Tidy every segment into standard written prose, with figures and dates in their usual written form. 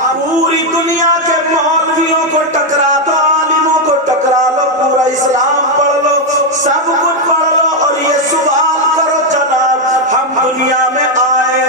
پوری دنیا کے مولویوں کو ٹکرا دو، عالموں کو ٹکرا لو، پورا اسلام پڑھ لو، سب کچھ پڑھ لو، اور یہ سوال کرو جناب ہم دنیا میں آئے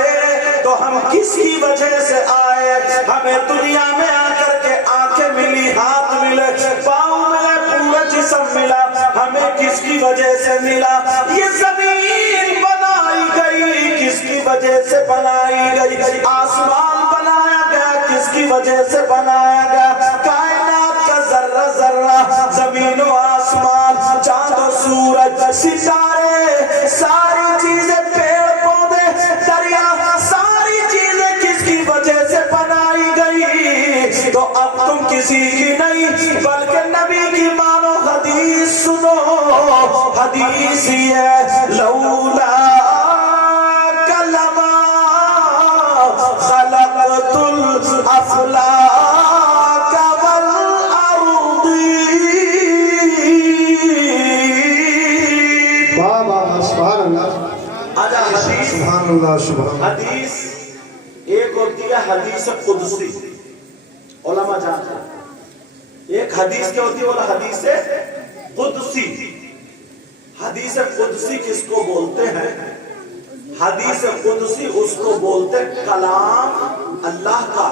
تو ہم کس کی وجہ سے آئے؟ ہمیں دنیا میں آ کر کے آنکھیں ملی، ہاتھ ملے، پاؤں ملے، پورا جسم ملا، ہمیں کس کی وجہ سے ملا؟ یہ زمین بنائی گئی کس کی وجہ سے بنائی گئی؟ آسمان بنایا گیا کس کی وجہ سے بنایا گیا؟ کائنات کا ذرہ ذرہ، زمین و آسمان، چاند و سورج، ستارے، ساری چیزیں، پیڑ پودے، دریا، ساری چیزیں کس کی وجہ سے بنائی گئی؟ تو اب تم کسی کی نہیں بلکہ نبی کی مانو، حدیث سنو، حدیث ہی ہے لولا کلمہ خلقت الافلاک والارض. سبحان اللہ، سبحان اللہ، سبحان اللہ. حدیث ایک ہوتی ہے حدیث قدسی، علماء جانتے ہیں. ایک حدیث کیا ہوتی ہے؟ وہ حدیث قدسی. حدیث قدسی کس کو بولتے ہیں؟ حدیث قدسی اس کو بولتے کلام اللہ کا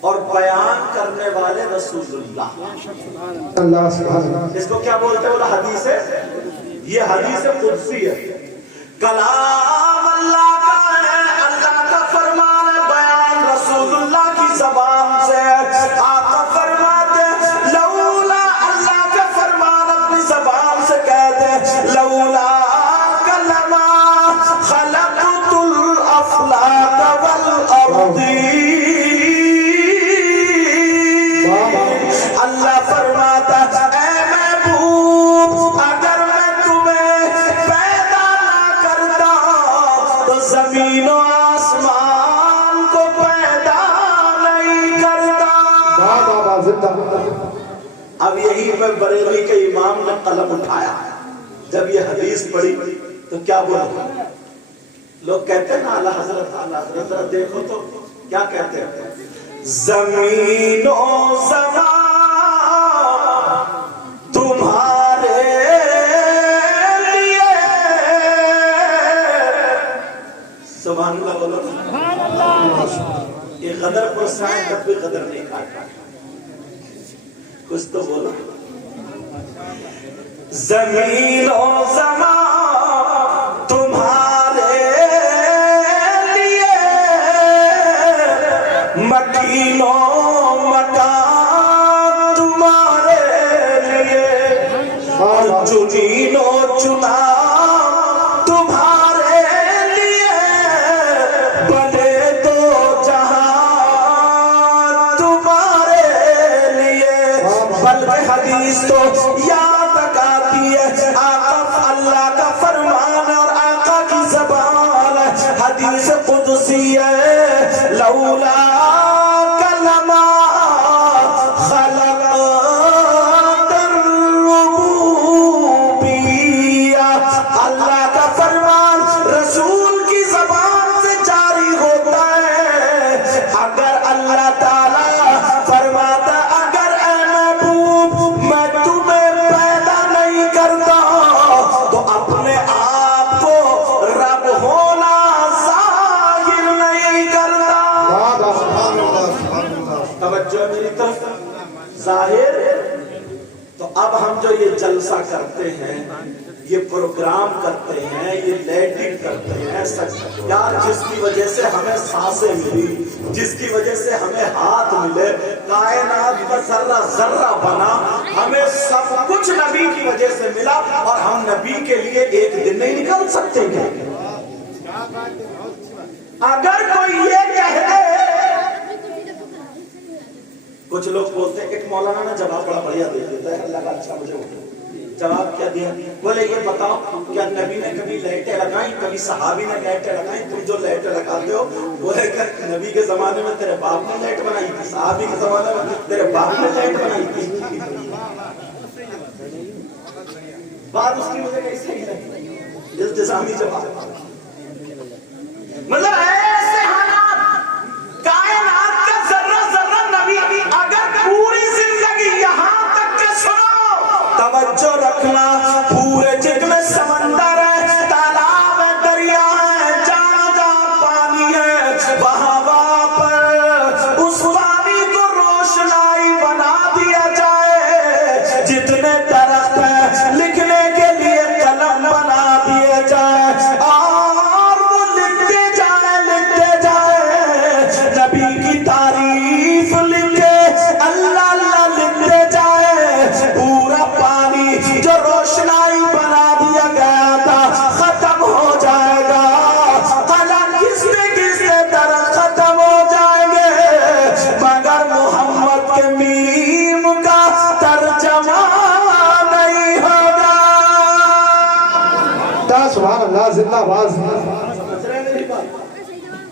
اور بیان کرنے والے رسول اللہ. اللہ سبحان اللہ. اس کو کیا بولتے ہیں؟ وہ حدیث ہے، یہ حدیث قدسی ہے. کلام اللہ کا ہے، اللہ کا فرمان ہے، بیان رسول اللہ کی زبان سے. آقا فرماتے ہیں لولا، اللہ کا فرمان اپنی زبان سے کہتے ہیں لولا کلمہ خلقت الافلاک والارض. اللہ فرماتا اے محبوب اگر میں تمہیں پیدا نہ کرتا تو زمین و آسمان کو پیدا نہیں کرتا. اب یہی پہ بریلی کے امام نے قلم اٹھایا، جب یہ حدیث پڑھی تو کیا بولا؟ لوگ کہتے ہیں نا اعلیٰ حضرت، اعلیٰ حضرت، ذرا دیکھو تو کیا کہتے ہیں؟ زمین و زمان تمہارے لیے. سبحان اللہ بولو. یہ غدر پرسان جب بھی غدر نہیں کھاتا، کچھ تو بولو. زمین و زمان تمہارے لیے، مکین و مکان تمہارے لیے، اور چنین و چنا تمہارے لیے، بنے دو جہاں تمہارے لیے. بلکہ حدیث تو یاد آتی ہے، آقا اللہ کا فرمان اور آقا کی زبان ہے. حدیث قدسی ہے لولا کلمہ خلقت الربوبیہ. اللہ کا فرمان رسول کی زبان سے جاری ہوتا ہے. اگر اللہ تعالی فرماتا اگر اے محبوب میں تمہیں پیدا نہیں کرتا تو اپنے آپ کو رب ہونا ظاہر نہیں کرتا. توجہ میری طرف. ظاہر. تو اب ہم جو یہ جلسہ کرتے ہیں، یہ پروگرام کرتے ہیں، یہ لیٹنگ کرتے ہیں، یار جس کی وجہ سے ہمیں سانسیں ملی، جس کی وجہ سے ہمیں ہاتھ ملے، کائنات کا ذرہ ذرہ بنا، ہمیں سب کچھ نبی کی وجہ سے ملا، اور ہم نبی کے لیے ایک دن نہیں نکال سکتے ہیں. اگر کوئی یہ کہہ دے، کچھ لوگ بولتے ہیں، ایک مولانا نے جواب بڑا بڑھیا دے دیتا ہے، اللہ کا اچھا مجھے جواب کیا دیا؟ بولے یہ بتاؤ کیا نبی نے کبھی لائٹیں لگائیں؟ کبھی صحابی نے لائٹیں لگائیں؟ تم جو لائٹیں لگاتے ہو بولے کہ نبی کے زمانے میں تیرے باپ نے لائٹ بنائی تھی، صحابی کے زمانے میں تیرے باپ نے لائٹ بنائی تھی. بات اس کی مجھے کیسے ہی لگی التزامی جواب. مطلب ایسے حالات، کائنات کا ذرہ زندہ باد سمجھ رہے ہیں میری بات؟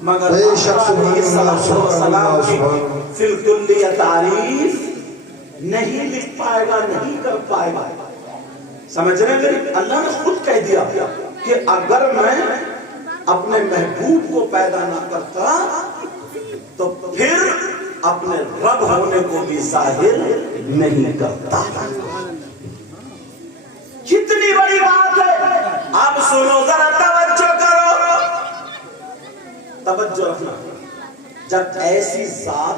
مگر بے شک سبحان اللہ فی الکلیہ تعریف نہیں لکھ پائے گا، نہیں کر پائے گا. سمجھ رہے ہیں میری؟ اللہ نے خود کہہ دیا کہ اگر میں اپنے محبوب کو پیدا نہ کرتا تو پھر اپنے رب ہونے کو بھی ظاہر نہیں کرتا. کتنی بڑی بات ہے. اب سنو ذرا توجہ کرو، توجہ رکھنا. جب ایسی ذات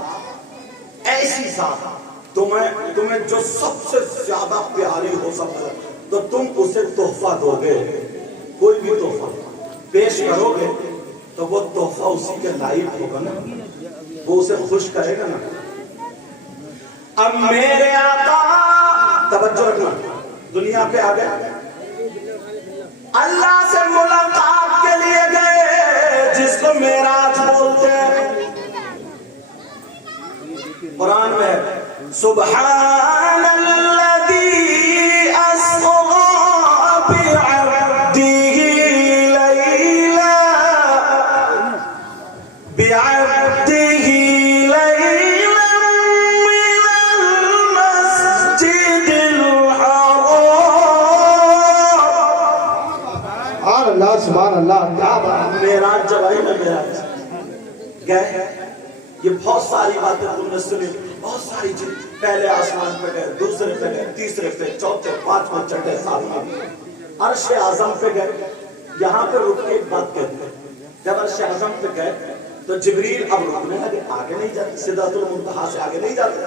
تمہیں جو سب سے زیادہ پیاری ہو سکتا تو تم اسے تحفہ دو گے، کوئی بھی تحفہ پیش کرو گے تو وہ تحفہ اسی کے لائق ہوگا نا، وہ اسے خوش کرے گا نا. اب میرے آقا توجہ رکھنا دنیا پہ آ گئے، اللہ سے ملاقات کے لیے گئے جس کو معراج بولتے ہیں. قرآن میں سبحان الذی اسری بعبدہ لیلا سبحان اللہ. کیا بات. معراج جب آئی نا، معراج گئے، یہ بہت ساری باتیں تم نے سنی، بہت ساری چیز. پہلے آسمان پہ گئے، دوسرے پہ گئے، تیسرے پہ، چوتھے، پانچواں، چھٹے، ساتواں عرش اعظم پہ گئے. یہاں پہ رک کے ایک بات کہتے ہیں، جب عرش اعظم پہ گئے تو جبریل اب رکنے لگے، آگے نہیں جاتے، سدرۃ المنتہا سے آگے نہیں جاتے.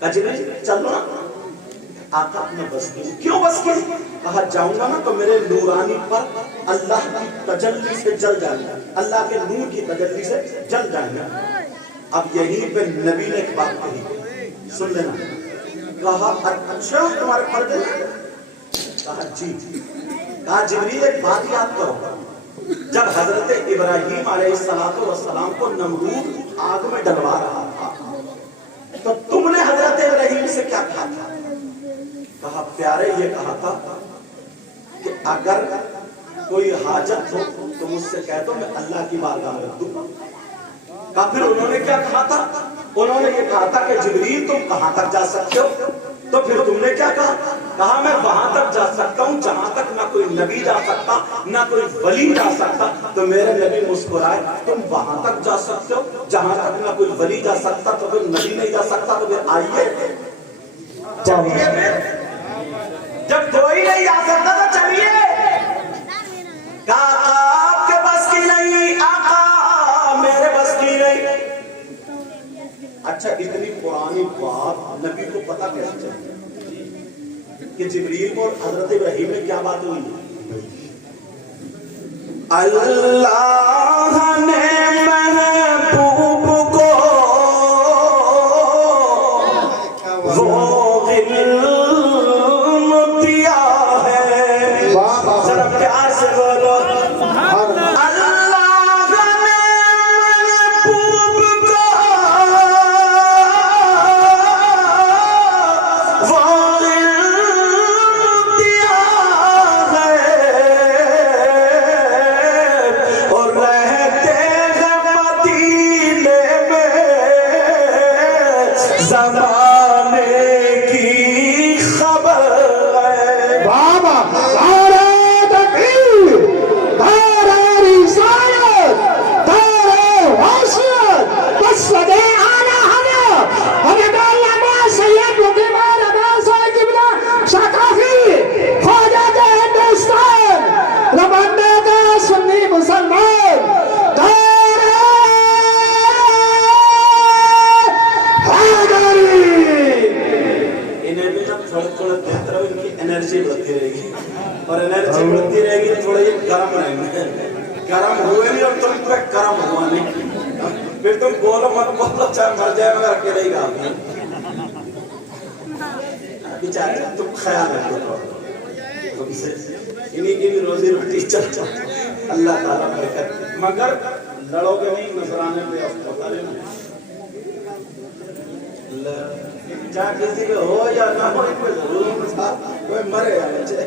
کہا جبریل چلو نا. آقا اپنے بس کی. کیوں بس کی؟ کہا جاؤں گا نا تو میرے نورانی پر اللہ کی تجلی سے جل جائیں گے، اللہ کے نور کی تجلی سے جل جائیں گے. اب یہیں پہ نبی نے ایک بات کہی، سن لینا. کہا اچھا تمہارے پردے ہیں؟ کہا جی. کہا جبریل ایک بات یاد کرو، جب حضرت ابراہیم علیہ السلام کو نمرود آگ میں ڈلوا رہا تھا تو تم نے حضرت ابراہیم سے کیا کہا تھا؟ کہا پیارے یہ کہا تھا کہ اگر کوئی حاجت ہو تو مجھ سے کہہ دو، میں اللہ کی بارگاہ میں رکھ دوں گا. کہا پھر انہوں نے کیا کہا تھا؟ انہوں نے یہ کہا تھا کہ جبریل تم کہاں تک جا سکتے ہو؟ تو پھر تم نے کیا کہا؟ کہا میں وہاں تک جا سکتا ہوں جہاں تک نہ کوئی نبی جا سکتا نہ کوئی ولی جا سکتا. تو میرے نبی مسکرائے، تم وہاں تک جا سکتے ہو جہاں تک نہ کوئی ولی جا سکتا تو پھر نبی نہیں جا سکتا. تو پھر آئیے چلیے، پھر جب کوئی نہیں آ سکتا تو چلیے. کہا آپ کے بس کی نہیں، آقا میرے بس کی نہیں. اچھا اتنی پرانی بات نبی کو پتا کیسے چلی کہ جبریل اور حضرت ابراہیم میں کیا بات ہوئی؟ اللہ نے محبوب کو وہ علم دیا ہے. ذرا پیار سے بولو. انرجی بڑھتی رہے گی اور انرجی بڑھتی رہے گی، تھوڑا یہ گرم رہیں گے. گرم ہوئے نہیں اور تم پہ گرم ہوا نہیں، پھر تم بولو مت بولو، چاہے مر جائے مگر اکیلے ہی گا. بیچارے تم خیال رکھو، تم سے انہیں کی بھی روزی روٹی چل اللہ تعالیٰ برکت. مگر لڑو گے نہیں، نذرانے پہ ہوتا رہے چاہے کسی کے ہو یا نہ ہو، کوئی ضرور کوئی مرے یا بچے.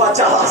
50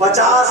50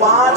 5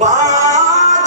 5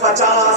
50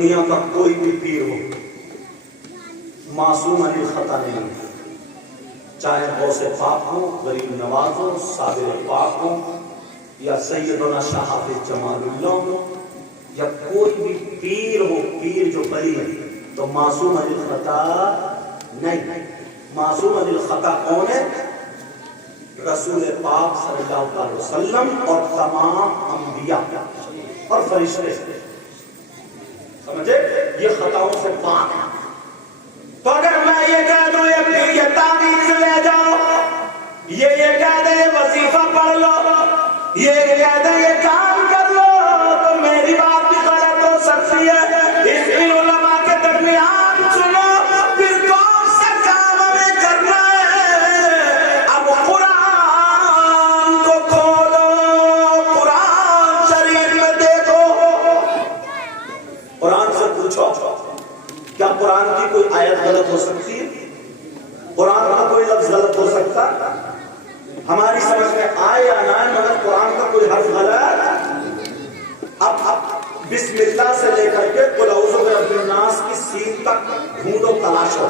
دنیا کا کوئی بھی پیر ہو معصوم عن الخطا نہیں ہے، چاہے غوث پاک ہو، غریب نواز ہو، صابر پاک ہو، یا سیدنا شاہ حافظ جمال اللہ ہو، یا کوئی بھی پیر ہو، پیر جو بلی ہے تو معصوم عن الخطا نہیں۔ معصوم عن الخطا کون ہے؟ رسول پاک صلی اللہ علیہ وسلم اور تمام انبیاء اور فرشتے، سمجھے؟ یہ خطاؤں سے پاک ہے۔ تو اگر میں یہ کہہ دوں یہ تعویذ لے جاؤ، یہ کہہ دے یہ وظیفہ پڑھ لو، یہ کہہ دے یہ کام کر لو، تو میری بات بھی غلط ہو سکتی ہے۔ اس لیے علماء کے درمیان سنو، پھر کون سا کام ہمیں کرنا ہے؟ اب قرآن کو کھولو، قرآن شریف میں دیکھو، قرآن سے پوچھو کیا قرآن کی کوئی آیت غلط ہو سکتی ہے؟ قرآن کا کوئی لفظ غلط ہو سکتا؟ ہماری سمجھ میں آئے یا نہ آئے مگر قرآن کا کوئی حرف غلط؟ اب بسم اللہ سے لے کر کے قل اعوذ برب الناس کی سین تک ڈھونڈو، تلاش ہو،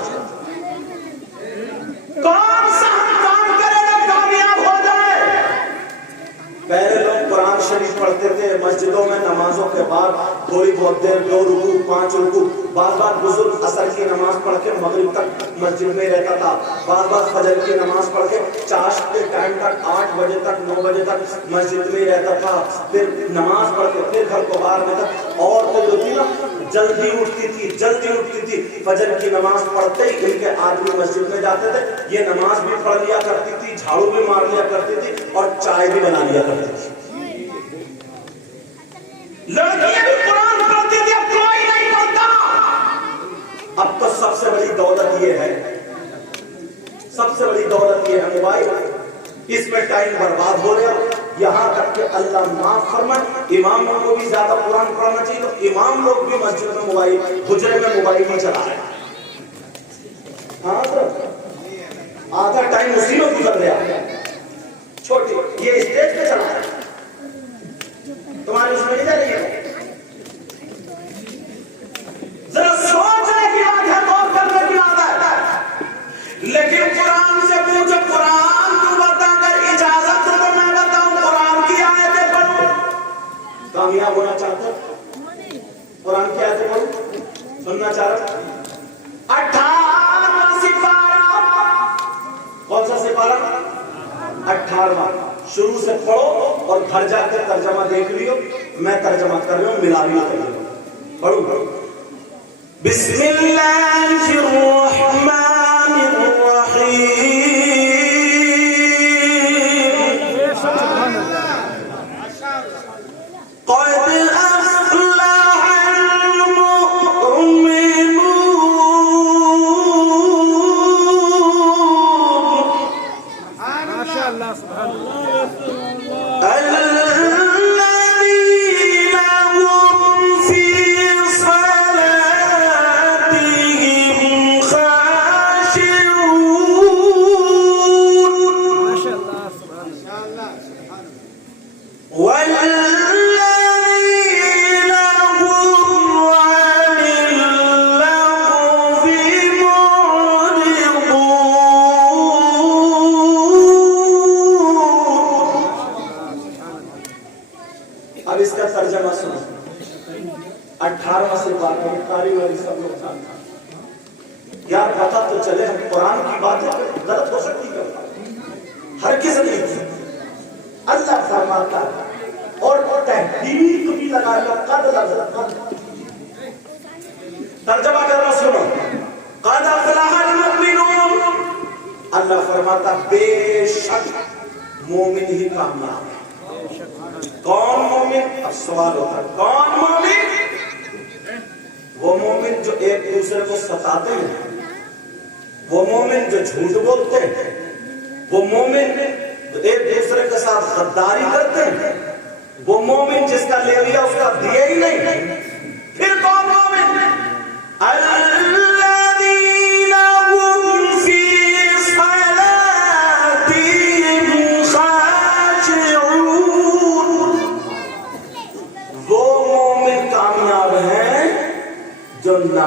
کون سا کام کرے گا کامیاب ہو جائے؟ پہلے لوگ قرآن شریف پڑھتے تھے مسجدوں میں نمازوں کے بعد تھوڑی بہت دیر، 2 رکوع 5 رکوع، بعض بزرگ عصر کی نماز پڑھ کے مغرب تک مسجد میں رہتا تھا، بعض فجر کی نماز پڑھ کے چاش کے ٹائم تک 8 بجے تک 9 بجے تک مسجد میں رہتا تھا، پھر نماز پڑھ کے پھر گھر کو باہر میں تک۔ عورتیں جو تھی نا جلدی اٹھتی تھی، فجر کی نماز پڑھتے ہی ان کے آدمی مسجد میں جاتے تھے، یہ نماز بھی پڑھ لیا کرتی تھی، جھاڑو بھی مار لیا کرتی تھی اور چائے بھی بنا لیا کرتی تھی۔ لڑکیاں بھی قرآن پڑھتی تھی، اب کوئی نہیں پڑھتا۔ اب تو سب سے بڑی دولت یہ ہے، سب سے بڑی دولت یہ ہے موبائل، اس میں ٹائم برباد ہو رہا، یہاں تک کہ اللہ معاف فرمائے اماموں کو بھی زیادہ قرآن پڑھنا چاہیے، تو امام لوگ بھی مسجد میں موبائل، حجرے میں موبائل نہیں چلا رہے، ہاں آدھا ٹائم اسی میں گزر گیا، چھوٹی یہ اسٹیج پہ چلا رہا ہے، تمہاری اس میں نہیں جا رہی ہے۔ ذرا سوچنے کی بات ہے، غور کرنے کی بات ہے، لیکن قرآن سے پوچھو، قرآن تو بتا، اگر اجازت ہو تو میں بتاؤں قرآن کی آیتیں پڑھو۔ کامیاب ہونا چاہتا ہوں قرآن کی آیتیں پڑھو، سننا چاہ رہا ہوں۔ 18واں سپارہ، کون سا سپارہ؟ 18واں، شروع سے پڑھو اور گھر جا کے ترجمہ دیکھ لیو، میں ترجمہ کر رہا ہوں، ملا بھی ترجمہ پڑھو۔ بسم اللہ الرحمن الرحیم، قد افلح المؤمنون، ماشاءاللہ سبحان اللہ، الذین هم فی اب اس کا ترجمہ سنو۔ 18واں سپارہ میں قاری والی سب لوگ جانتے ہیں، یار پتہ تو چلے ہم قرآن کی بات ہے، غلط ہو سکتی ہے، ہر کس نہیں، اللہ فرماتا ہے اور تحقیق بھی لگا لو، قد لفظ ترجمہ کرنا سنو۔ قد افلح المؤمنون، اللہ فرماتا بے شک مومن ہی کامیاب ہے۔ کون مومن؟ اب سوال ہوتا ہے کون مومن؟ وہ مومن جو ایک دوسرے کو ستاتے ہیں، وہ مومن جو جھوٹ بولتے ہیں، وہ مومن جو ایک دوسرے کے ساتھ غداری کرتے ہیں، وہ مومن جس کا لے لیا اس کا دیے ہی نہیں۔ پھر کون مومن؟ الذین هم فی صلاتہم خاشعون، وہ مومن کامیاب ہیں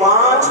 5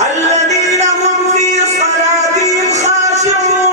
الذين هم في صلاتهم خاشعون,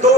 2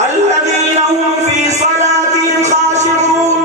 الذين هم في صلاتهم خاشعون,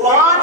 5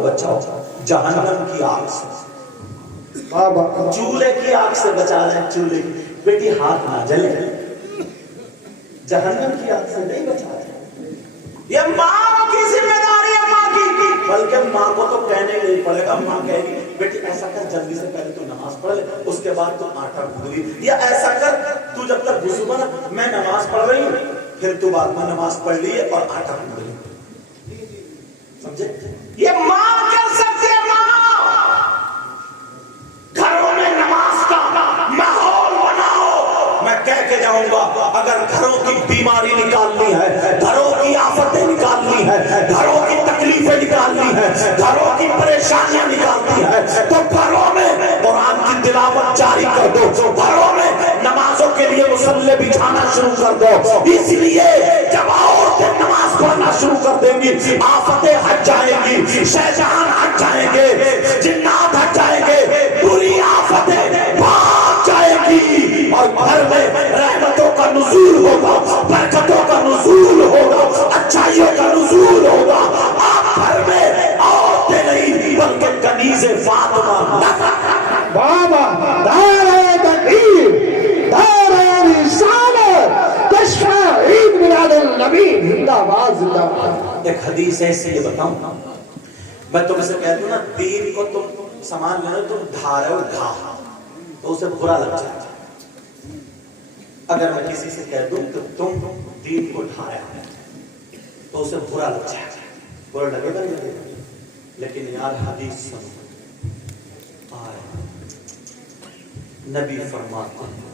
کو بچاؤ جہنم کی آگ سے، چولہے کی آگ سے بچا لیں، چولہے کی بیٹی ہاتھ نہ جلے، جہنم کی آگ سے نہیں بچا لیں۔ یہ ماں کی ذمہ داری ہے، ماں کی، بلکہ ماں کو تو کہنے نہیں پڑے گا، ماں کہے گی بیٹی ایسا کر جلدی سے پہلے تو نماز پڑھ لے، اس کے بعد تو آٹا گوندھ لی، یا ایسا کر تو جب تک وضو بنا میں نماز پڑھ رہی ہوں پھر تو بعد میں نماز پڑھ لیے اور آٹا گوندھ لی، سمجھے؟ یہ ماں کر سکتی ہے، ماں۔ گھروں میں نماز کا ماحول بناؤ، میں کہہ کے جاؤں گا اگر گھروں کی بیماری نکالنی ہے، گھروں کی آفتیں نکالنی ہے، گھروں کی تکلیفیں نکالنی ہے، گھروں کی پریشانیاں نکالنی ہے تو گھروں میں قرآن کی تلاوت جاری کر دو، گھروں میں نمازوں کے لیے مصلی بچھانا شروع کر دو۔ اس لیے جب عورتیں نماز پڑھنا شروع کر دیں گی آفتیں ہٹ جائیں گی، شیطان ہٹ جائیں گے، جنات ہٹ جائیں گے، بری آفتیں بھاگ جائیں گی اور گھر میں رحمتوں کا نزول ہوگا، برکتوں کا نزول ہوگا، اچھائیوں کا نزول ہوگا۔ آپ گھر میں عورتیں نہیں بلکہ کنیز فاطمہ۔ بابا دار تکبیر، دار رسالت، تشفع عید میلاد النبی، زندہ باد زندہ باد۔ ایک حدیث ہے، اس سے یہ بتاؤں، میں تم سے کہہ دوں نا دین کو تم سامان لینا تم ڈھا رہے ہو ڈھا تو اسے برا لگ جائے گا۔ اگر میں کسی سے کہہ دوں کہ تم دین کو ڈھا رہے ہو تو اسے برا لگ جائے گا، برا لگے گا نہیں لگے گا؟ لیکن یار حدیث سنو، نبی فرماتے ہیں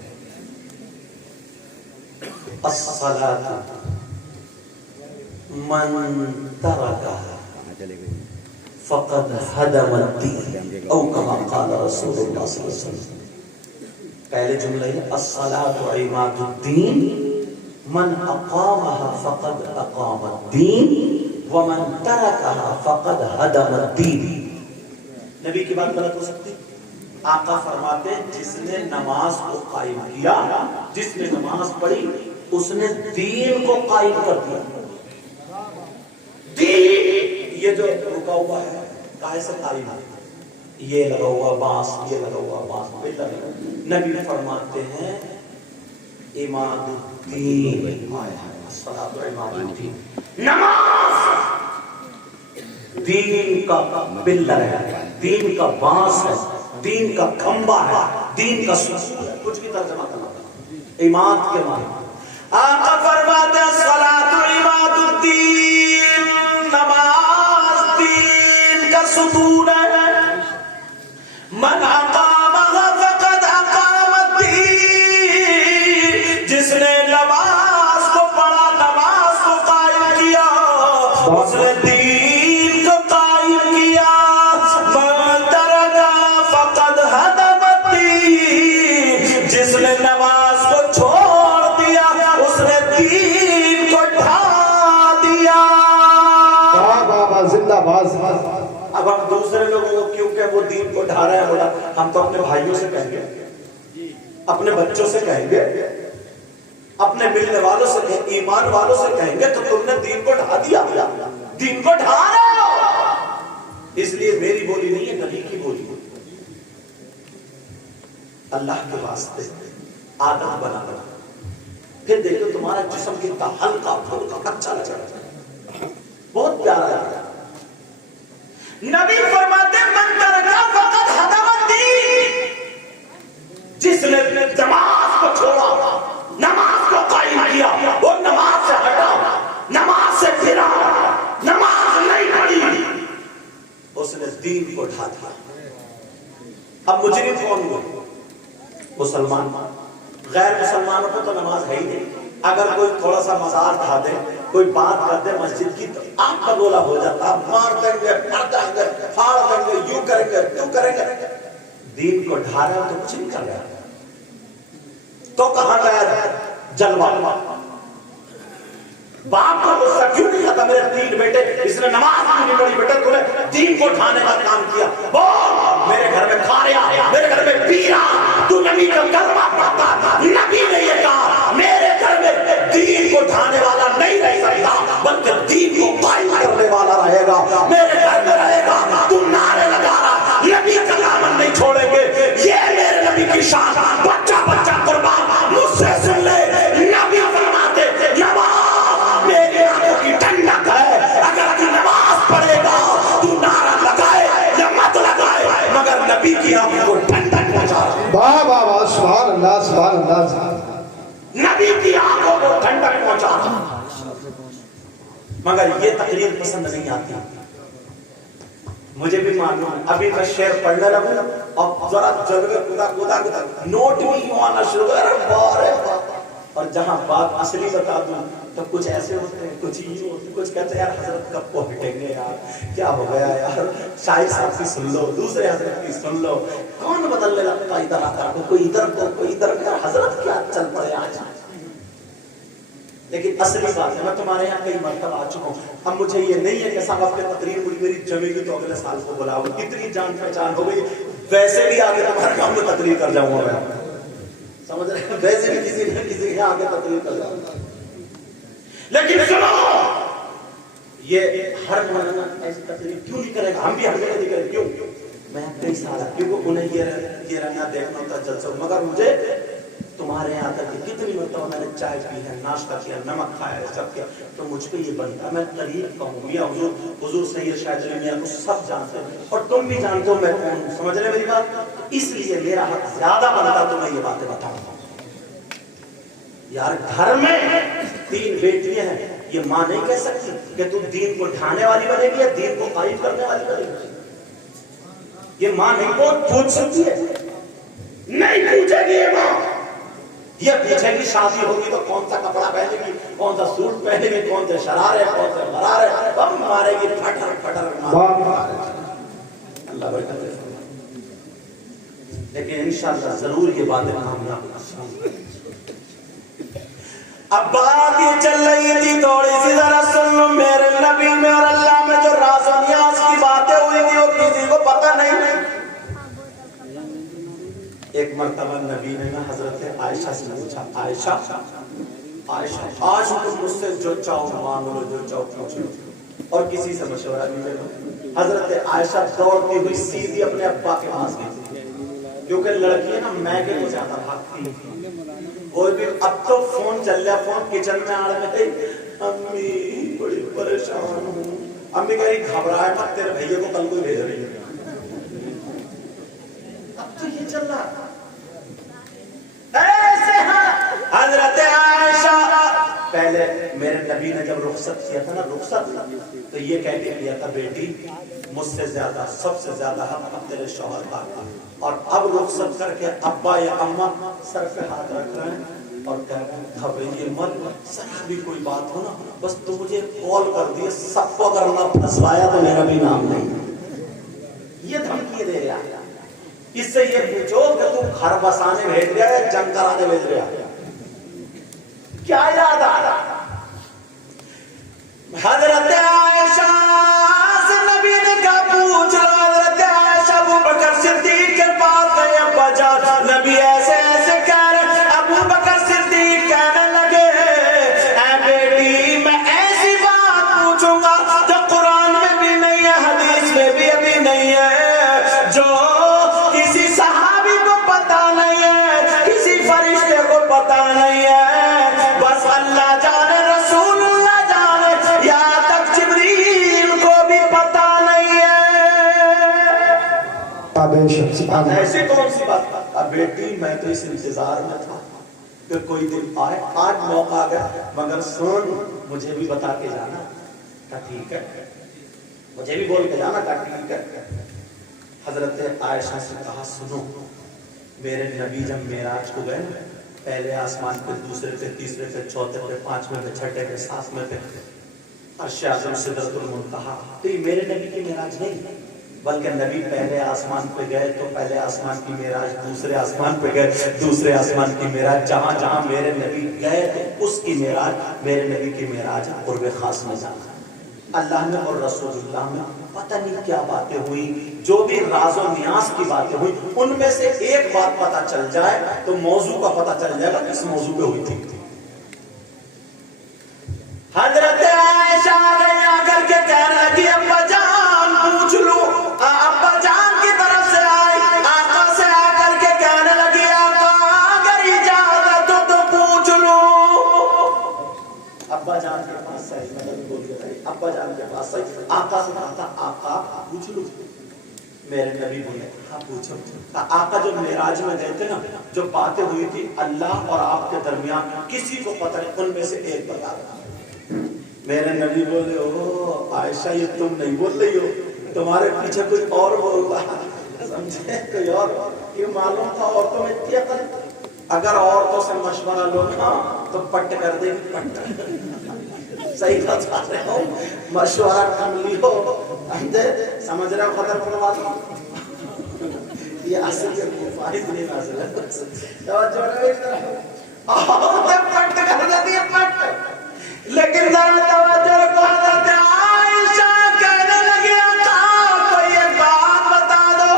الصلاۃ من ترکها فقد هدم الدین او کما قال رسول اللہ صلی اللہ علیہ وسلم۔ پہلے جملہ ہے الصلاۃ عماد الدین من اقامها فقد اقام الدین ومن ترکها فقد هدم الدین۔ نبی کی بات غلط ہو سکتی؟ آقا فرماتے ہیں جس نے نماز کو قائم کیا، جس نے نماز پڑھی اس نے دین کو قائم کر دیا۔ دین یہ جو رکا ہوا ہے کائے سے قائم ہے، یہ لگا ہوا بانس، یہ لگا ہوا بانس، نبی فرماتے ہیں عماد الدین، الصلاۃ عماد الدین، نماز دین کا پلر ہے، دین کا بانس ہے، دین کا کھمبا ہے، دین کا ستون ہے۔ کچھ بھی ترجمہ کرنا عماد کے معنی آقا فرماتے ہیں صلاۃ عماد الدین، نماز دین کا ستون ہے، من اقامها فقد اقام الدین، جس نے نماز کو پڑھا، نماز کو قائم کیا، اس نے دین کو قائم کیا، من ترکا فقد هدم الدین، جس نے نماز کو چھوڑ دیا اس نے دین کو ڈھا دیا۔ بابا زندہ باد۔ اب ہم دوسرے لوگوں کو کیونکہ وہ دین کو ڈھا رہے ہیں بولا، ہم تو اپنے بھائیوں سے کہیں گے، اپنے بچوں سے کہیں گے، اپنے ملنے والوں سے کہیں، ایمان والوں سے کہیں گے تو تم نے دین کو ڈھا دیا، دین کو ڈھا رہے ہو۔ اس لیے میری بولی نہیں ہے، نبی کی بولی، اللہ کے واسطے عادت بنا بنا، پھر دیکھو تمہارا جسم کتنا ہلکا پھلکا اچھا لگا، بہت پیارا لگا۔ نبی فرماتے من ترکا فقد هدم الدین، جس نے نماز کو چھوڑا، نماز کو قائم کیا، وہ نماز سے ہٹا، نماز سے پھرا، نماز نہیں پڑھی، اس نے دین کو ڈھا دیا۔ اب مجرم کون ہوئے؟ مسلمان، غیر مسلمانوں کو تو نماز ہے ہی نہیں۔ اگر کوئی تھوڑا سا مزار ڈھا دے، کوئی بات کر دے مسجد کی تو آپ کا گولا ہو جاتا، مار دیں گے، پڑ جائیں گے، پھاڑ دیں گے، یوں کریں گے، یوں کریں گے۔ دین کو ڈھا رہا تو کچھ نہیں کر رہا تو کہاں گیا جلوہ؟ باپ کو غصہ کیوں نہیں آتا میرے تین بیٹے اس نے نماز نہیں پڑھی، بیٹے تو نے دین کو ڈھانے کا کام کیا، بول میرے گھر میں کھا رہا، میرے گھر میں پی رہا، تو نبی کا کلمہ پڑھتا، نبی نے یہ کہا میرے گھر میں دین کو ڈھانے والا نہیں رہ سکتا بلکہ دین کو قائم کرنے والا رہے گا، میرے گھر میں رہے گا نبی کی آنکھوں کو ٹھنڈک پہنچا رہا ہوں، واہ واہ واہ، سبحان اللہ سبحان اللہ۔ نبی کی آنکھوں کو ٹھنڈک پہنچا رہا ہوں۔ مگر یہ تقریر پسند نہیں آتی مجھے بھی معلوم۔ ابھی میں شعر پڑھنے لگوں اور ذرا جلوے خدا نوٹ بھی یوں آنا شروع کر، اور جہاں بات اصلی بتا دوں تو کچھ ایسے ہوتے ہیں، کچھ یہ ہوتے ہیں، کچھ کہتے ہیں یار حضرت کب کو ہٹیں گے یار، کیا ہو گیا یار، شاہد صاحب کی سن لو، دوسرے حضرت کی سن لو، کون بدلنے لگتا ادھر آتا ہے، کوئی ادھر کو کوئی ادھر کا، حضرت کیا چل پڑے آج۔ لیکن اصلی بات ہے، میں تمہارے یہاں کئی مرتبہ آ چکا ہوں، اب مجھے یہ نہیں ہے کہ صاحب آپ کے تقریر مجھ میری جمے گی تو اگلے سال کو بلاؤ، اتنی جان پہچان ہو گئی، ویسے بھی آگے تمہارے کام میں تقریر کر جاؤں گا میں، سمجھ رہے ہیں، ویسے بھی کسی نہ کسی کے آگے تقریر کر جاؤں گا۔ لیکن سنو، یہ ہر مولانا ایسی تقریر کیوں نہیں کرے گا، ہم بھی ہمیں نہیں کریں، کیوں؟ میں کئی سال کیونکہ انہیں یہ رہنا دیکھنا ہوتا جلسہ، مگر مجھے تمہارے یہاں تک کتنی مرتبہ میں نے چائے پی ہے، ناشتہ کیا، نمک کھایا ہے، سب کیا، تو مجھ پہ یہ بنتا، میں قریب کہوں میاں حضور سید شاہد علی میاں کو سب جانتے ہیں اور تم بھی جانتے ہو میں کون ہوں، سمجھ رہے میری بات؟ اس لیے میرا حق زیادہ بنتا تمہیں یہ باتیں بتاؤں گا۔ یار گھر میں 3 بیٹیاں ہیں، یہ ماں نہیں کہہ سکتی کہ تم دین کو ڈھانے والی بنے گی یا دین کو قائم کرنے والی بنے گی، یہ ماں نہیں پوچھ سکتی ہے، نہیں پوچھے گی یہ ماں، یہ پوچھے گی شادی ہوگی تو کون سا کپڑا پہنے گی، کون سا سوٹ پہنے گی، کون سے شرارے، کون سے غرارے، ہم مارے گی پھٹر پھٹر اللہ برکت دے۔ لیکن انشاءاللہ ضرور یہ باتیں کامیاب ہوگی۔ اب بات یہ چل رہی تھی تھوڑی سی، ذرا سن لو، میرے نبی میں اور اللہ میں جو راز و نیاز کی باتیں ہوئی تھی وہ کسی کو پتہ نہیں۔ ایک مرتبہ نبی نے نا حضرت عائشہ سے پوچھا، عائشہ آج تم مجھ سے جو چاہو مانگ لو، جو چاہو پوچھ لو، اور کسی سے مشورہ نہیں لے لو۔ حضرت عائشہ دوڑتی ہوئی سیدھی اپنے ابا کے پاس گئی، کیونکہ لڑکی ہے نا میگے کو زیادہ بھاگتی ہے، اور بھی اب تو فون چل رہا، فون کچن میں آڑ میں گئی، امی بڑی پریشان ہوں، امی کہہ رہی گھبرائے مت، تیرے بھائیے کو کل کوئی بھیج رہی ہے۔ اب تو یہ چل رہا ایسے ہاں حضرت عائشہ پہلے میرے نبی نے جب رخصت کیا تھا نا، رخصت تو یہ کہہ کے کیا تھا، بیٹی مجھ سے زیادہ سب سے زیادہ حق اب تیرے شوہر کا تھا، اور اب رخصت کر کے ابا یا اماں سر پہ ہاتھ رکھ رہے ہیں اور کہہ رہے ہیں گھبرائیے مت، صحیح بھی کوئی بات ہو نا بس تو مجھے کال کر دیے، سب کو اگر نہ پھنسوایا تو میرا بھی نام نہیں، یہ دھمکی دے رہا ہے۔ اس سے یہ پوچھو کہ تم گھر بسانے بھیج رہا ہے، جنگ کرانے بھیج رہا ہے، کیا یاد آ رہا؟ حضرت عائشہ سے نبی نے کہا پوچھ لو، حضرت عائشہ ابو بکر صدیق کے پاس گئے، ابا جان نبی ایسے ایسے کہہ رہے، ابو بکر صدیق کہنے لگے اے بیٹی میں ایسی بات پوچھوں گا جو قرآن میں بھی نہیں ہے، حدیث میں بھی ابھی نہیں ہے، جو کسی صحابی کو پتا نہیں ہے، کسی فرشتے کو پتا نہیں ہے، بس اللہ جانے، رسول اللہ جانے، یہاں تک جبریل کو بھی پتا نہیں ہے۔ ایسی کون سی بات؟ اب بیٹی میں تو اس انتظار میں تھا کہ کوئی دن آئے، آج موقع آ گیا، مگر سن مجھے بھی بتا کے جانا، کہا ٹھیک ہے، مجھے بھی بول کے جانا، کہا ٹھیک ہے۔ حضرت عائشہ سے کہا سنو، میرے نبی جب معراج کو گئے پہلے آسمان پہ، دوسرے پہ، تیسرے پہ، چوتھے پہ، پانچویں پہ، چھٹے پہ، ساتویں پہ، عرش اعظم سدرۃ المنتہا، تو یہ میرے نبی کی معراج نہیں، بلکہ نبی پہلے آسمان پہ گئے تو پہلے آسمان کی معراج، دوسرے آسمان پہ گئے دوسرے آسمان کی معراج، جہاں جہاں میرے نبی گئے تو اس کی معراج میرے نبی کی معراج قرب خاص میں جانا۔ اللہ میں اور رسول اللہ میں پتہ نہیں کیا باتیں ہوئی، جو بھی راز و نیاز کی باتیں ہوئی، ان میں سے ایک بات پتہ چل جائے تو موضوع کا پتہ چل جائے گا کس موضوع پہ ہوئی تھی۔ حضرت عائشہ آ کر کے کہنے لگی ابا جان پوچھ لوں، ابا جان کی طرف سے آئی، آقا سے آ کر کے کہنے لگی آقا اگر اجازت ہو تو پوچھ لوں۔ ابا جان کے پاس آئی، ابا جان کے پاس آئی، آقا سے کہا تھا آقا پوچھ لوں، میرے نبی بولے ہاں پوچھو. آقا جو معراج میں گئے تھے نا, جو باتیں ہوئی تھی اللہ اور آپ کے درمیان کسی کو پتہ نہیں, ان میں سے ایک بتا رہا. میرے نبی بولے او عائشہ یہ تم نہیں بول رہی ہو, تمہارے پیچھے کوئی اور بول رہا. سمجھے کوئی اور, یہ معلوم تھا عورتوں میں اتنی عقل, اگر عورتوں سے مشورہ لو نا تو پٹ کر دے گی پٹ. صحیح بتا رہے ہو, مشورہ کم لیو. سمجھ رہے ہو خطر پڑوا دو. یہ اصل کے فائد نہیں حاصل ہے. توجہ پٹ کر دیتی ہے پٹ. لیکن ذرا توجہ کو حضرت عائشہ کہنے لگی آقا کوئی ایک بات بتا دو.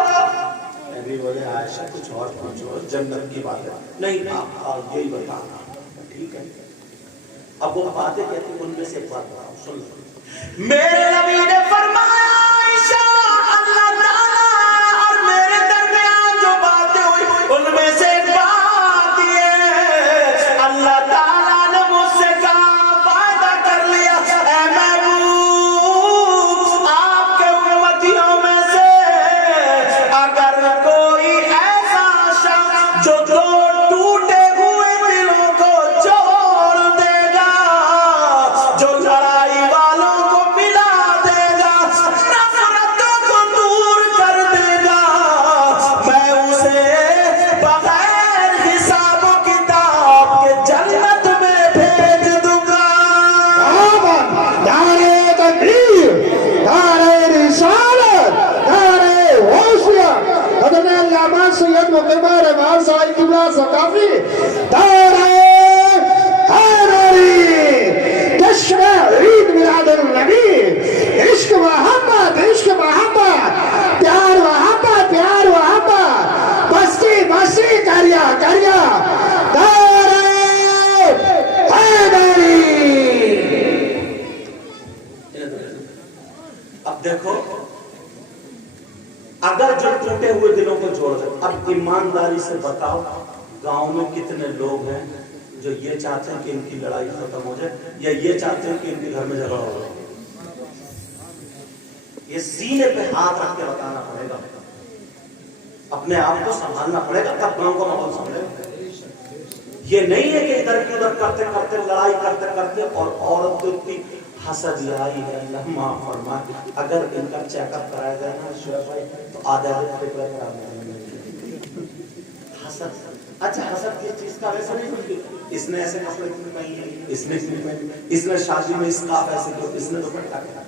نبی بولے عائشہ کچھ اور پوچھو, جنت کی بات ہے. نہیں آپ یہی بتانا. ٹھیک ہے. اب وہ باتیں کہتی ان میں سے ایک بات بتاؤ, سن لو. میرے نبی نے فرمایا عائشہ اللہ تعالیٰ اور میرے درمیان جو باتیں ہوئی ان میں سے ایک بات یہ اللہ تعالیٰ نے مجھ سے کہا وعدہ کر لیا اے محبوب آپ کے امتیوں میں سے اگر کوئی ایسا شخص جو دو ٹوٹے ہوئے دلوں کو جوڑ دے گا, جو لڑائی والوں کو ملا دے گا, نفرتوں کو دور کر دے گا, میں اسے بغیر حساب و کتاب کے جنت میں بھیج دوں گا. دارے تکبیر, دارے رسالت, دارے غوثیہ, حضرت علامہ سید مقیمہ رحمان صاحب قبلہ ثقافی, دارے حیدری, جشن عید میلاد النبی, عشق محبت, عشق محبت, پیار محبت, پیار محبت, بستی بستی کریا کریا, دارے حیدری. اب دیکھو اگر جو ٹوٹے ہوئے دلوں کو جوڑ دے. اب ایمانداری سے بتاؤ گاؤں میں کتنے لوگ ہیں جو یہ چاہتے ہیں کہ ان کی لڑائی ختم ہو جائے, یا یہ چاہتے ہیں کہ ان کے گھر میں جھگڑا ہو جائے. یہ سینے پہ ہاتھ رکھ کے بتانا پڑے گا, اپنے آپ کو سنبھالنا پڑے گا, تب گاؤں کا ماحول سنبھلے گا. یہ نہیں ہے کہ ادھر کی ادھر کرتے کرتے لڑائی کرتے کرتے اور عورت کو اتنی حسد لائی ہے. اللہ معاف فرمائے, اگر ان کا چیک اپ کرایا جائے نا شعیب بھائی تو آدھا حسد. اچھا حسد کس چیز کا؟ ویسا نہیں اس نے ایسے کپڑے کیوں پہنے, اس نے کیوں پہنے, اس نے شادی میں اسکارف ایسے کیوں, اس نے دوپٹہ کیا.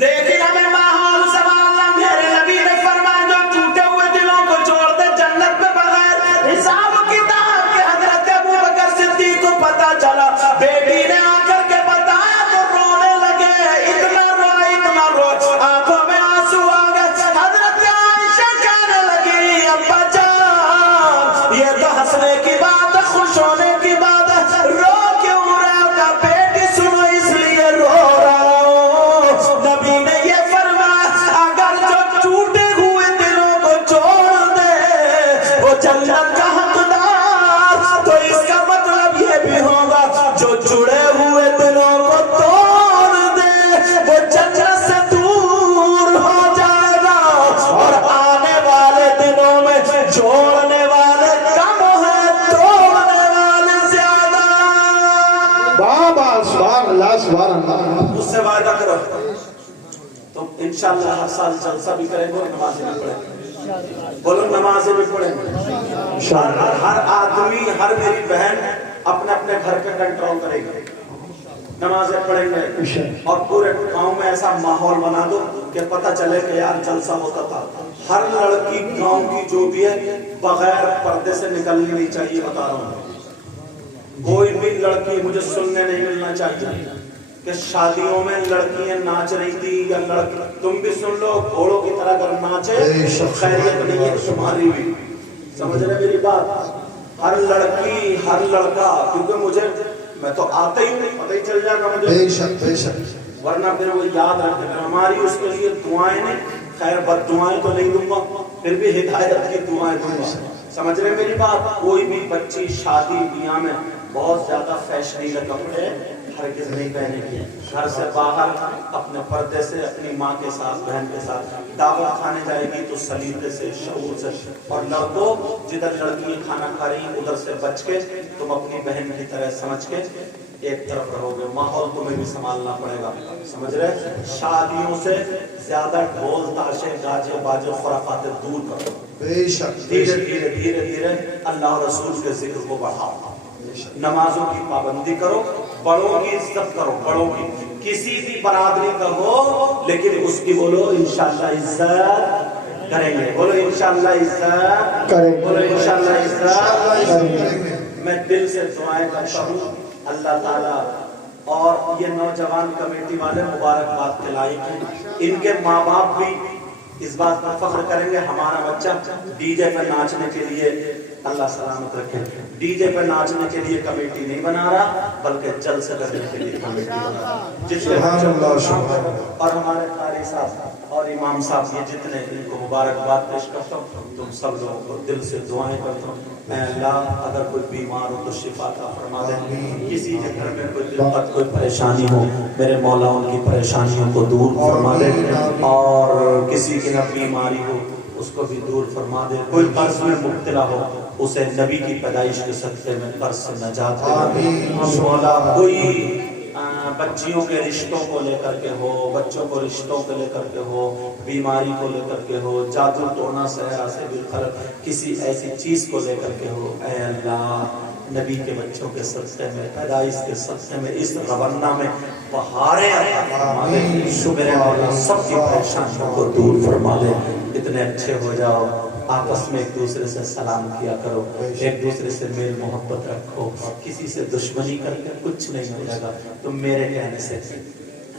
لیکن ہمیں ماحول سنبھالنا. میرے نبی نے فرمایا جو ٹوٹے ہوئے دلوں کو جوڑ دے جنت میں بغیر حساب کتاب کے. حضرت ابوبکر صدیق کو پتا چلا, بیٹی نے آ کر کے بتایا تو رونے لگے, اتنا رو آنکھوں میں آنسو آ گئے. حضرت عائشہ کہنے لگی ابا جان یہ تو ہنسنے کی بات ہے, خوش ہونے کی بات ہے, رو کیوں رہے ہو؟ بیٹی سنو اس لیے رو رہا ہوں. نبی نے یہ فرمایا اگر جو ٹوٹے ہوئے دلوں کو جوڑ دے وہ جنت کا حقدار, تو اس کا مطلب یہ بھی ہوگا جو جڑے ہوئے دلوں کو توڑ دے وہ جنت سے دور ہو جائے گا, اور آنے والے دنوں میں جوڑنے والے کم ہیں, توڑنے والے زیادہ. بابا سبحان اللہ, سبحان اللہ. اس سے وعدہ کرو تو انشاءاللہ ہر سال جلسہ بھی کریں گے اور نمازیں بھی پڑھیں گے. بولو نمازیں بھی پڑھیں گے. ہر آدمی, ہر میری بہن اپنے اپنے گھر پہ کنٹرول کرے گا, نمازیں پڑھیں گے, اور پورے گاؤں میں ایسا ماحول بنا دو کہ پتہ چلے کہ یار جلسہ ہوتا تھا. ہر لڑکی گاؤں کی جو بھی ہے بغیر پردے سے نکلنی نہیں چاہیے. بتا رہا ہوں کوئی بھی لڑکی مجھے سننے نہیں ملنا چاہیے کہ شادیوں میں لڑکیاں ناچ رہی تھی یا لڑکی. تم بھی سن لو, گھوڑوں کی طرح اگر ناچے خیریت نہیں ہے تمہاری بھی. سمجھ رہے میری بات؟ ہر لڑکی ہر لڑکا, کیونکہ مجھے میں تو آتا ہی نہیں, پتہ ہی چل جائے گا مجھے, بے شک بے شک, ورنہ پھر وہ یاد رکھے. ہماری اس کے لیے دعائیں نہیں, خیر بد دعائیں تو نہیں دوں گا, پھر بھی ہدایت کی دعائیں دوں گا. سمجھ رہے میری بات؟ کوئی بھی بچی شادی بیاہ میں بہت زیادہ فیشنیبل کپڑے ہرگز نہیں پہنے کی. گھر سے باہر اپنے پردے سے اپنی ماں کے ساتھ بہن کے ساتھ دعوت کھانے جائے گی تو سلیقے سے شعور سے. اور لڑکوں جدھر لڑکی کھانا کھا رہی ہیں ادھر سے بچ کے تم اپنی بہن کی طرح سمجھ کے ایک طرف رہو گے. ماحول تمہیں بھی سنبھالنا پڑے گا, سمجھ رہے. شادیوں سے زیادہ ڈھول تاشے گاجے باجے خرافات دور کرو. بے شک دھیرے دھیرے دھیرے دھیرے اللہ اور رسول کے ذکر کو بڑھاؤ. نمازوں کی پابندی کرو, بڑوں کی عزت کرو. بڑوں کی کسی بھی برادری کا ہو لیکن اس کی بولو انشاءاللہ عزت کریں گے. بولو انشاءاللہ عزت کریں گے. بولو انشاءاللہ عزت کریں گے. میں دل سے دعائیں کرتا ہوں اللہ تعالیٰ. اور یہ نوجوان کمیٹی والے مبارکباد کے لائق ہیں. ان کے ماں باپ بھی اس بات پر فخر کریں گے ہمارا بچہ ڈی جے پہ ناچنے کے لیے, اللہ سلامت رکھے, ڈی جے پہ ناچنے کے لیے کمیٹی نہیں بنا رہا بلکہ جلسے کرنے کے لیے کمیٹی بنا رہا. جتنے اور ہمارے قاری صاحب اور امام صاحب یہ جتنے ان کو مبارکباد پیش کرتا ہوں. تم سب لوگوں کو دل سے دعائیں کرتا ہوں. اے اللہ اگر کوئی بیمار ہو تو شفا عطا فرما دے. کسی کے گھر میں کوئی دقت کوئی پریشانی ہو میرے مولا ان کی پریشانیوں کو دور فرما دے. اور کسی کی نہ بیماری ہو اس کو بھی دور فرما دے. کوئی قرض میں مبتلا ہو اسے نبی کی پیدائش کے صدقے میں قرض سے نجات دے. مولا کوئی بچیوں کے رشتوں کو لے کر کے ہو, بچوں کو رشتوں کو لے کر کے ہو, بیماری کو لے کر کے ہو, جادو ٹونا سحر سے بالخلق کسی ایسی چیز کو لے کر کے ہو, اے اللہ نبی کے بچوں کے صدقے میں پیدائش کے صدقے میں اس رونہ میں بہاریں عطا فرما دے. شکر مولا سب کی پریشانیوں کو دور فرما دے. اتنے اچھے ہو جاؤ, آپس میں ایک دوسرے سے سلام کیا کرو, ایک دوسرے سے میل محبت رکھو. کسی سے دشمنی کر کے کچھ نہیں ہو جائے گا. تم میرے کہنے سے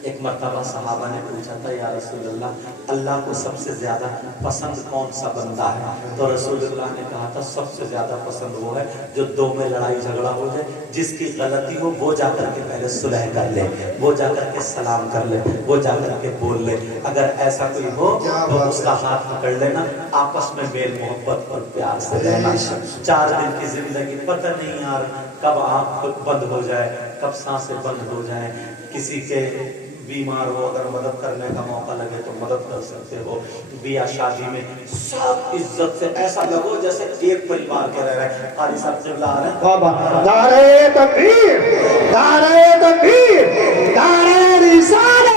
ایک مرتبہ صحابہ نے پوچھا تھا یا رسول اللہ اللہ کو سب سے زیادہ پسند کون سا بندہ ہے؟ تو رسول اللہ نے کہا تھا سب سے زیادہ پسند وہ ہے جو دو میں لڑائی جھگڑا ہو جائے, جس کی غلطی ہو وہ جا کر کے پہلے صلح کر لے, وہ جا کر کے سلام کر لے, وہ جا کر کے بول لے. اگر ایسا کوئی ہو تو اس کا ہاتھ پکڑ لینا, آپس میں میل محبت اور پیار سے رہنا. 4 دن کی زندگی پتہ نہیں یار کب آنکھ بند ہو جائے کب سانسیں بند ہو جائیں. کسی کے بیمار ہو اگر مدد کرنے کا موقع لگے تو مدد کر سکتے ہو. بیاہ شادی میں سب عزت سے ایسا لگو جیسے ایک پریوار کے رہ رہے. قاری صاحب قبلہ آ رہے ہیں. بابا نعرہ تکبیر, نعرہ تکبیر, نعرہ رسالت.